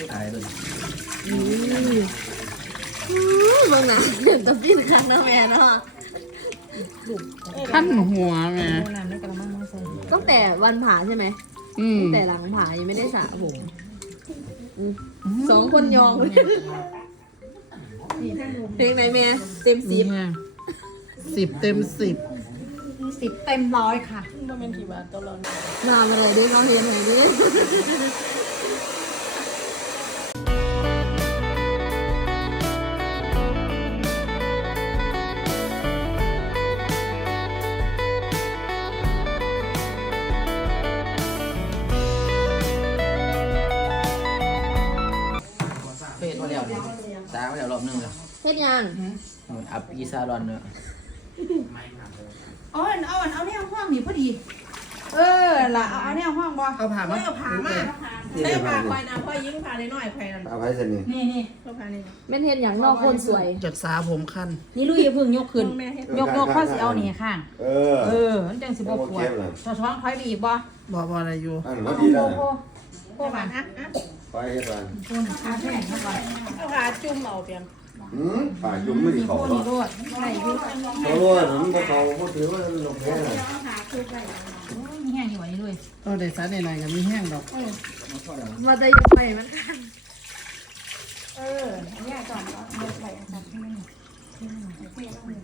ที่ถ่ายเลยอือืมเบางหนาเดี๋ยวจะกินครั้งนะแม่เนาะขั้นหัวแม่ตั้งแต่วันผ่าใช่ไหมอืมตั้งแต่หลังผ่ายังไม่ได้สระผมสองคนยองเลยเพลงไหนแม่เต็มสิบสิบเต็มสิบสิบเต็มร้อยค่ะมาทตลอะไรด้วยเขาเรียนไหนดิ สมาแล้วสาวมาแล้วรอบนึงแล้วเฮ็ดยังอัพอีซาลอนเนอะเอาอันเอาอันเอาแนวห้องนี่พอดี เออล่ะเอาเอาแนวห้องบ่เอาผ่ามาเอาผ่ามาใช้ผ่าคอยนะพ่อยิงผ่าน้อยๆคอยนั่นเอาไว้สนิทนี่นี่เอาผ่านี่แม่นเฮ็ดอย่างนอกคนสวย จัดสาผมขั้นนี่ลุยอย่าเพึ่งยกขึ้นเออยกยกข้อสิเอานี่ข้าง เออ เออมันจังสิบ่ปวดสะท้อนคอยไปอีกบ่บอกว่าอะไรอยู่อันนั้นดีแล้วโอ้นะโหผ่านอะอะ ไปให้ฟันตัวหนึ่งข้างแค่ไหนเข้าไปเอาขาจุ่มเอาเพียงหืมป่าจุ่มไม่ดีนี่เขาพวกหรนี้อกด้วยอะไรอยู่เขารู้ว่าผมก็เขาเขาถือว่าลงแพ้น่ะนี่แห้งอยู่อันนี้ด้วยเออได้สาในไหนๆก็มีแห้งดอกมาได้ยกไปมันเอออันนี้ก่อนเอาไปอันนั้นให้มัน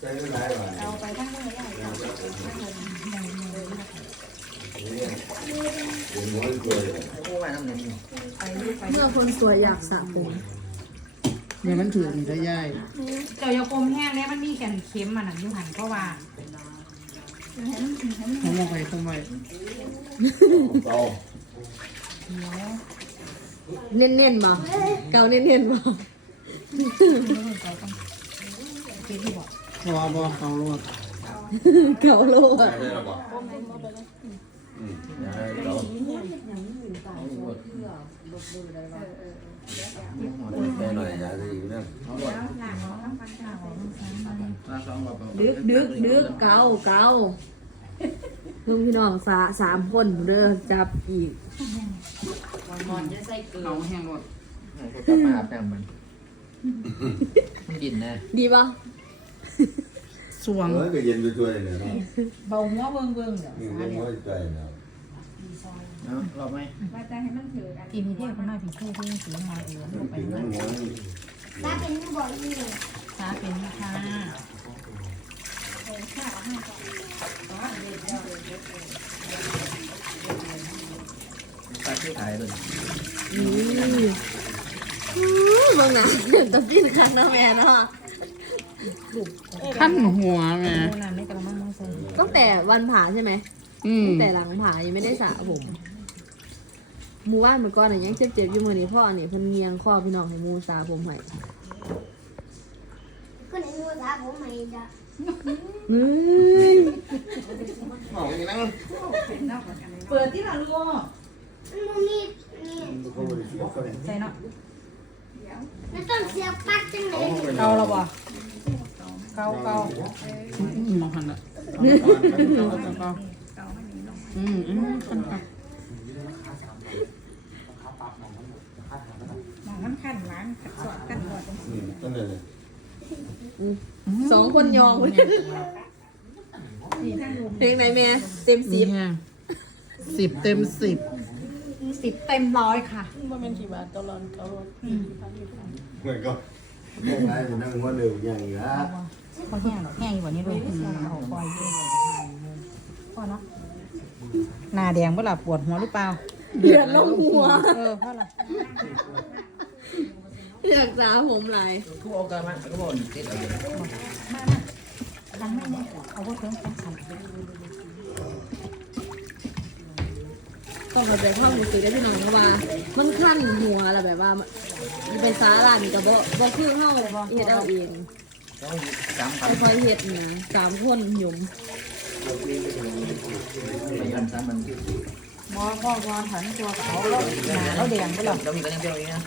ใจไม่ร้ายหรอกเอาไปทั้งหมดได้เห็นหัวตัวเลยโอ้ยน้ำ เงินเมื่อคนสวยอยากสระผมเนี่ยมันถือมีได้ย่ายเจ้ายากลมแห้งแล้วมันมีแก่นเค็มมันน่ะอยู่หันเพราะว่าผมเอาไปทำไมเอาเน้นๆบ่เกาเน้นๆบ่พอบอเขาลวดเกาโลดได้ แค่หน่อยยาจะอยู่นั่องดึกดึกดึกเกาเกาลุงพี่น้องสาสามคนเด้อจับอีกมอนจะใส่เขาแห้งหมดกลับมาอาบน้ำมันมันดินนะดีป่ะ สวง เออก็เย็นไปตัวเลยเนาะเบาหัวเบิ่งเบิ่งเดี๋ยวนี่สาก็เดียวหัวใจเนาะเนาะรอบไหมทีนี้เที่ยวคนมาถึงคู่ที่สีมาเออลงไปถึงนั่นั้นนหัวนี่สาเป็นค่ะตาที่ถ่ายเลยอืมอืมเบางหนาเดี๋ยวจะกินครั้งนะแม่เนาะ ขั้นหัวแม่น้ำในกระมังมาใส่ตั้งแต่วันผ่าใช่ไหมอืมตั้งแต่หลังผ่ายังไม่ได้สระผมหมูว่านเมื่อก่อนน่ะยังเจ็บๆอยู่มือนี้พ่อนี่เพิ่นเงียงข้อพี่น้องให้หมูสาผมให้ก็ในมือตาผมไม่จ้ะเฮ้ยเปิดที่ละลูกมันมีนี่เขาบริสุทธิ์เขาเนี่ยใส่เนาะไม่ต้องเสียบปลั๊กจังเลยเกาแล้วบ่ เกาเกาอืมมองหันละอืมอืมขันค่ะมองมันขันล้างกัดสอดกันหัวตรงอืมตั้งแต่เลยสองคนยองเลยเพลงไหนแม่เต็มสิบสิบเต็มสิบสิบเต็มร้อยค่ะว่าเป็นกี่บาทตลอดเขาเหมือนก็ ไม่ร้ายมันนั่งหัวเร็วอย่างนี้ละพอแห้งหรอกแห้งอยู่กว่านี้ด้วยเอาคอยยืดพอเนาะหน้าแดงเวลาปวดหัวหรือเปล่าเดือดลงหัวเออเพอละอะไรอยากสาผมไหลายกูเอาการมาก็บอกติดเอาเลยทำไม่ได้เอาว่าเพิ่มต้องสั่นต้องเข้าใจความรู้สึกได้พี่น้องนะว่า มันขั้นหัวอะไรแบบว่า มันเป็นสาหร่ายกับบ่บ่คือเฮาเฮ็ดเอาเองต้องสามพันค่อยๆเฮ็ดนะสามคนหยุมไปยันสามพันมอพ่อวอนหันตัวเขาแล้วหน้าเขาแดงก็หรอเรามีกันยังเดียวอีกนะ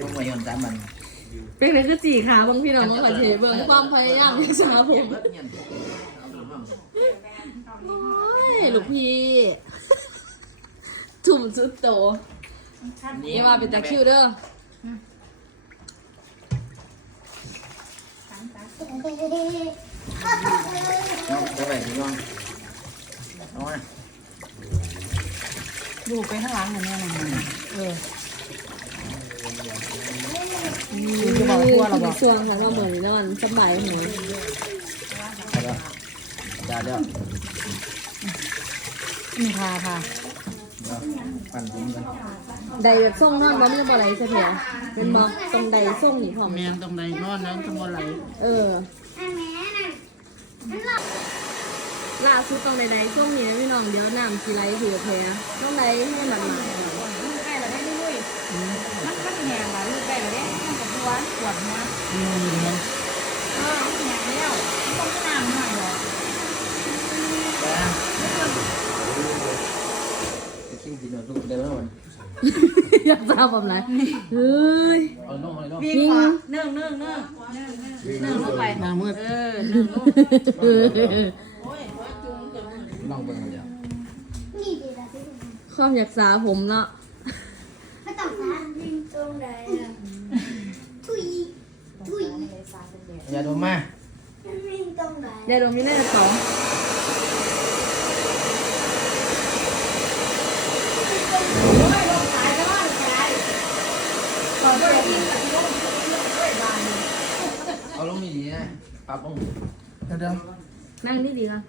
ต้องมายันสามพันเป็นเลยคือจีขาบางพี่น้องก็ขอเทเบิ่งความพยายามที่จะมาผมโอ้ยลูกพี่ถุ่มสุดโต นี่ว่าเป็นตะคริวเด้อน้องจะไปที่น้องน้องดูไปข้างหลังหน่อยแม่หน่อยเออคือจะบอกว่าเราบอกส่วนของเราเหมือนแล้วมันสบายหัวจ้าเดี๋ยวมีทาทาปั่นผมกัน ใดแบบส่งนอนบ่มีบ่ไหลเสียเพียเป็นบ่ตรงใดส่งนี่พร้อมแมนตรงไหนนอนนั้นตรงบนไหลเอออันแม่น่ะอันหลับล่าสุดตรงใดๆส่งนี่นะพี่น้องเดี๋ยวน้ำสิไหลถือเพยตรงใดให้มันมาลูกใกล้เราได้ลุยมันมันแหงว่ะลูกใกล้เราได้มันกับหัวปวดหัวอืมเห็นเออมันแหงแล้วต้องน้ำหน่อยหรอจะกินกินหน่อยลูกเดี๋ยวแล้วมัน อยากทราบแบบไหนเฮ้ย เอาน้องเอาน้องวิ่งขวาเนื่องเนื่องเนื่องเนื่องลงไปหน้ามืด เออเนื่องลงน้องเบิ่งเดี๋ยวนี่ดีละสิความอยากสาผมเนาะไม่ต้องสารวิ่งตรงไหนอะทุยทุยอย่าดมมามันวิ่งตรงไหน ยายดมอยู่ในกระ เป๋าเอาลงนี่ดีนะปรับลงเดี๋ยวเดี๋ยวนั่งนี่ดีค่ะ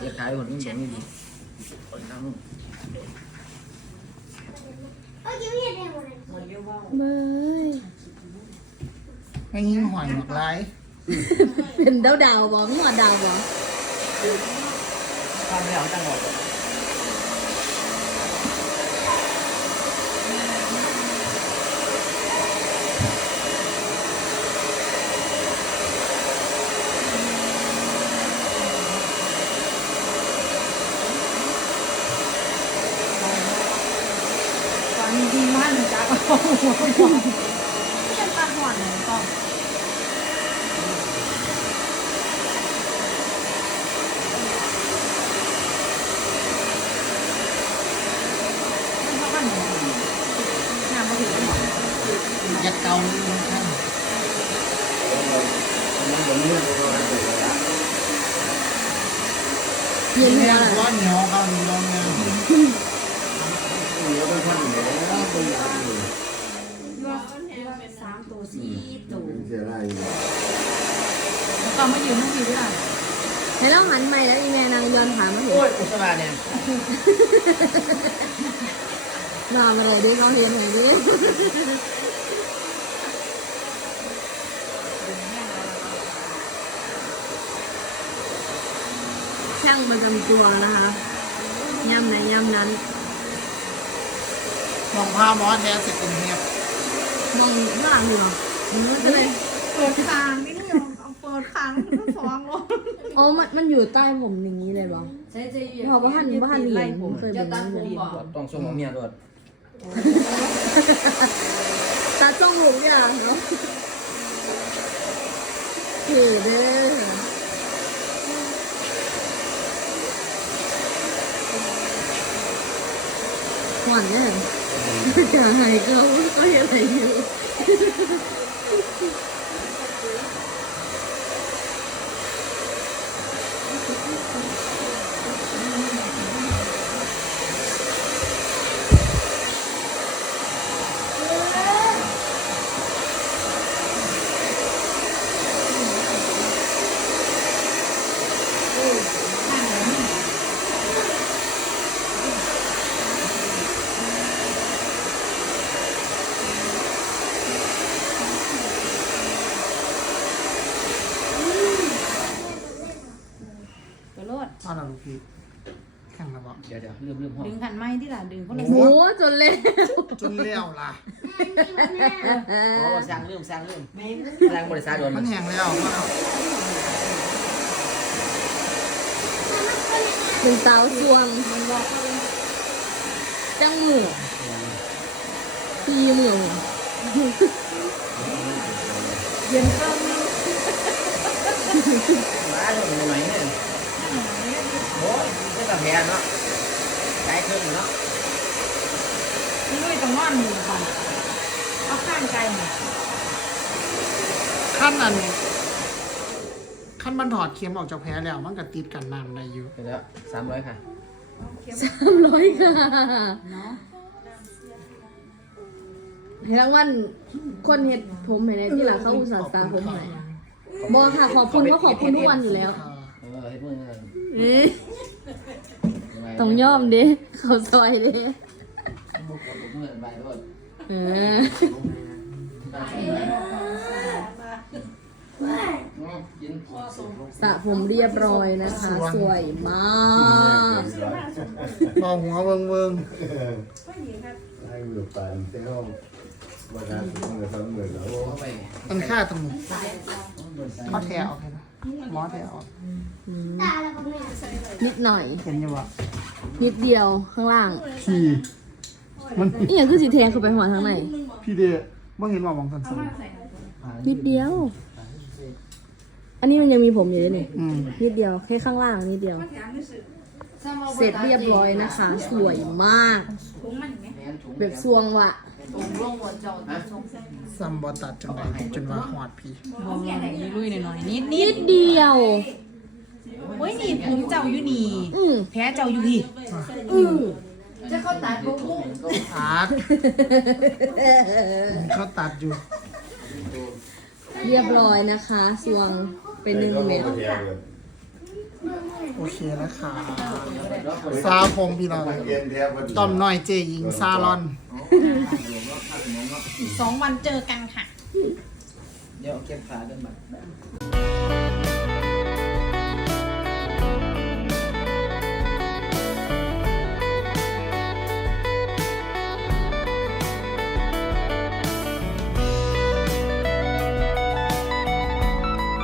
เรียกขายคนนี้แบบนี้ดีคนนั่งเอ้ยยังไม่ได้หมดเลยเบยไม่ยิงหอยหมกไหลายเป็นดาวดาวๆบ่มีหัวดาวบ่ความแล้วตั้งหมด ตอนนี้ดีมากเลยจ้าก็หัวหัวที่จะตัดหัวหนึ่งกองมันเข้ากันหนึ่งน้ำมาถึงหมดยัดเกานี่มันข้างมันเหมือนเนื้อตัวอะไรเลยละเย็นแม่หัวร้อนเหนียว เขานี่ร้อนแม่เหนียวเป็นพันเหนียวเป็นยาอสามตัวสี่ตัวเสียไรอยู่แล้วก็มายืนทั้งทีด้วยให้เราหันใหม่แล้วอีแม่นางย้อนถามมาเห็นโอ้ยอุตส่าห์เนี่ยมาอะไรดิเขาเห็นอะไหนดิช่างประจำตัวนะคะย่ำไหนย่ำนั้น มองผ้าหมอแท้สิเป็นเงียบมองล่างอยู่เหรออืมก็เลยเปิดคางนี่นี่เอาเปิดคางทั้งสองลงอ๋อมันมันอยู่ใต้ผมอย่างนี้เลยเหรอใช่ใช่พอบ้านบ้านเห็นผมเคยเป็นอย่างนี้เลยต้องส่งเมียด้วยตาจ้องผมเนี่ยเนาะเก๋เด้อหวานเนี่ย จะหายก็ก็เห็นอะไรอยู่ ตัวรถ พ่อเราลูกพี่แข่งระบอก เดี๋ยวเดี๋ยวเริ่มเริ่มห้องดึงขันไม้ที่หล่ะดึงคนละโอ้สิโหจนเละจนเลี้ยวล่ะโอ้สร้างเริ่มสร้างเริ่มสร้างบริษัทโดนมันแห้งแล้วมันเอาเป็นสาวสวงจังหมูปีเหมือเย็นเข้ามาโดนไหนเนี่ยโอ้ยนี่แบบแพงเนาะ ใจเครื่องเนาะนี่ลุยต้องนอนอยู่ก่อนเอาข้างไกลหน่อยขั้นอันขั้นมันถอดเข็มออกจากแผลแล้วมันก็ติดกันน้ำได้อยู่ไปแล้วสามร้อยค่ะสามร้อยค่ะให้รางวัลคนเห็ดผมเห็นไหมที่หลังเขาอุตส่าห์ตาผมให้บอค่ะขอบคุณก็ขอบคุณทุกวันอยู่แล้ว เออให้มือนั่นเอ๊ะ ต้องยอมเด้เขาซอยเด้มือคนมือใบด้วยเออกินสระผมเรียบร้อยนะคะ สวยมากมองหัวเวิงเวิงให้มือปันเจ้าวันนั้นมือสองมือแล้วเข้าไปมันค่าตรงนี้ขอแถวให้นะหมอแถวตาแล้วก็ไม่ใส่นิดหน่อย เห็นยังวะนิดเดียวข้างล่างพี่มันนี่ยังคือสีแทงเข้าไปหัวทางไหนพี่เดชบ่เห็นว่ามองสันสันนิดเดียว อันนี้มันยังมีผมอยู่เลยนี่อืมนิดเดียวแค่ข้างล่างนิดเดียว เสร็จเรียบร้อยนะคะ สวยมาก แบบซวงว่ะซัมบอตัดจนไหนจนว่าหอดพี่มองนี่ลุยหน่อยๆนิดนินิดดเดียว โอ้ยนี่ผมเจ้าอยู่นี่อืมแพ้เจ้าอยู่พี่อืมตัดเขาตัดอยู่เรียบร้อยนะคะ สวงเป็นหนึ่งเม็ด โอเคแล้วค่ะซาผมพี่น้องเย็นแทบวันต้อมน้อยเจหญิงซาลอนอีกสองวันเจอกันค่ะ เดี๋ยวเก็บขาเดินมา